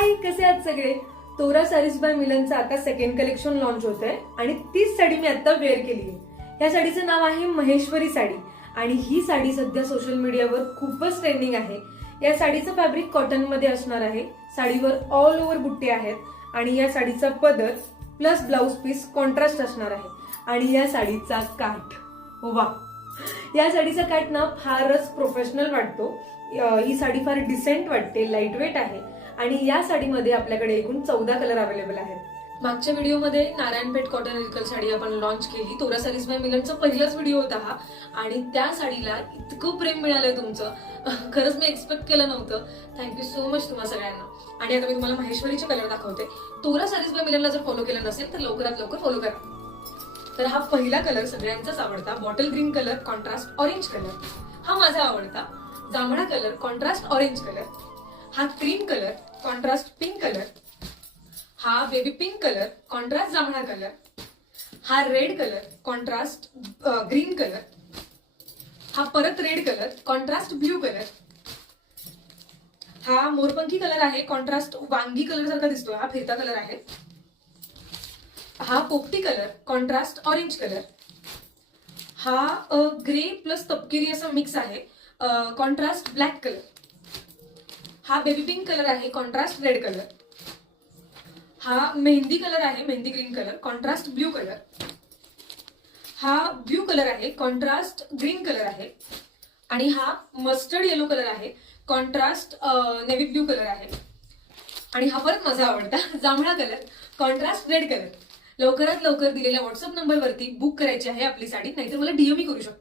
हाय, कसे आहात सगळे? तोरा सारीज बाय मिलनचं आता सेकंड कलेक्शन लॉन्च होत आहे आणि तीच साडी मी आता वेअर केली आहे. या साडीचं नाव आहे महेश्वरी साडी आणि ही साडी सध्या सोशल मीडियावर खूपच ट्रेंडिंग आहे. या साडीचं फॅब्रिक कॉटन मध्ये असणार आहे. साडीवर ऑल ओव्हर बुट्टे आहेत आणि या साडीचा पदर प्लस ब्लाउज पीस कॉन्ट्रास्ट असणार आहे. आणि या साडीचा काठ, वा, या साडीचा काठ ना फारच प्रोफेशनल वाटतो. ही साडी फार डिसेंट वाटते, लाईट वेट आहे आणि या साडीमध्ये आपल्याकडे एकूण 14 कलर अवेलेबल आहेत. मागच्या व्हिडिओमध्ये नारायणपेठ कॉटन इल्कल साडी आपण लॉन्च केली. तोरा सारीज बाय मिलनचा पहिलाच व्हिडिओ होता हा आणि त्या साडीला इतकं प्रेम मिळालंय तुमचं, खरंच मी एक्सपेक्ट केलं नव्हतं. थँक्यू सो मच तुम्हा सगळ्यांना. आणि आता मी तुम्हाला महेश्वरीचे कलर दाखवते. तोरा सारीज बाय मिलनला जर फॉलो केलं नसेल तर लवकरात लवकर फॉलो करा. तर हा पहिला कलर सगळ्यांचाच आवडता bottle green colour contrast orange colour, हा माझा आवडता. जांभळा कलर कॉन्ट्रास्ट ऑरेंज कलर, हा cream colour contrast pink colour, हा बेबी पिंक कलर कॉन्ट्रास्ट जांभळा कलर, हा red colour contrast green colour, हा परत red colour contrast blue colour, हा मोरपंखी कलर आहे कॉन्ट्रास्ट वांगी कलर सारखा दिसतोय, हा फिरता कलर आहे, हा पोपटी कलर कॉन्ट्रास्ट ऑरेंज कलर, हा ग्रे प्लस तपकिरी असा मिक्स आहे कॉन्ट्रास्ट ब्लॅक कलर, हा बेबी पिंक कलर आहे कॉन्ट्रास्ट रेड कलर, हा मेहंदी कलर आहे mehndi green colour contrast blue colour, हा ब्ल्यू कलर आहे कॉन्ट्रास्ट ग्रीन कलर आहे आणि हा मस्टर्ड येलो कलर आहे कॉन्ट्रास्ट नेव्ही ब्ल्यू कलर आहे आणि हा परत माझा आवडता जांभळा कलर कॉन्ट्रास्ट रेड कलर. लवकरात लवकर दिलेल्या व्हॉट्सअप नंबरवरती बुक करायची आहे आपली साडी, नाहीतर मला डीएमई करू शकतो.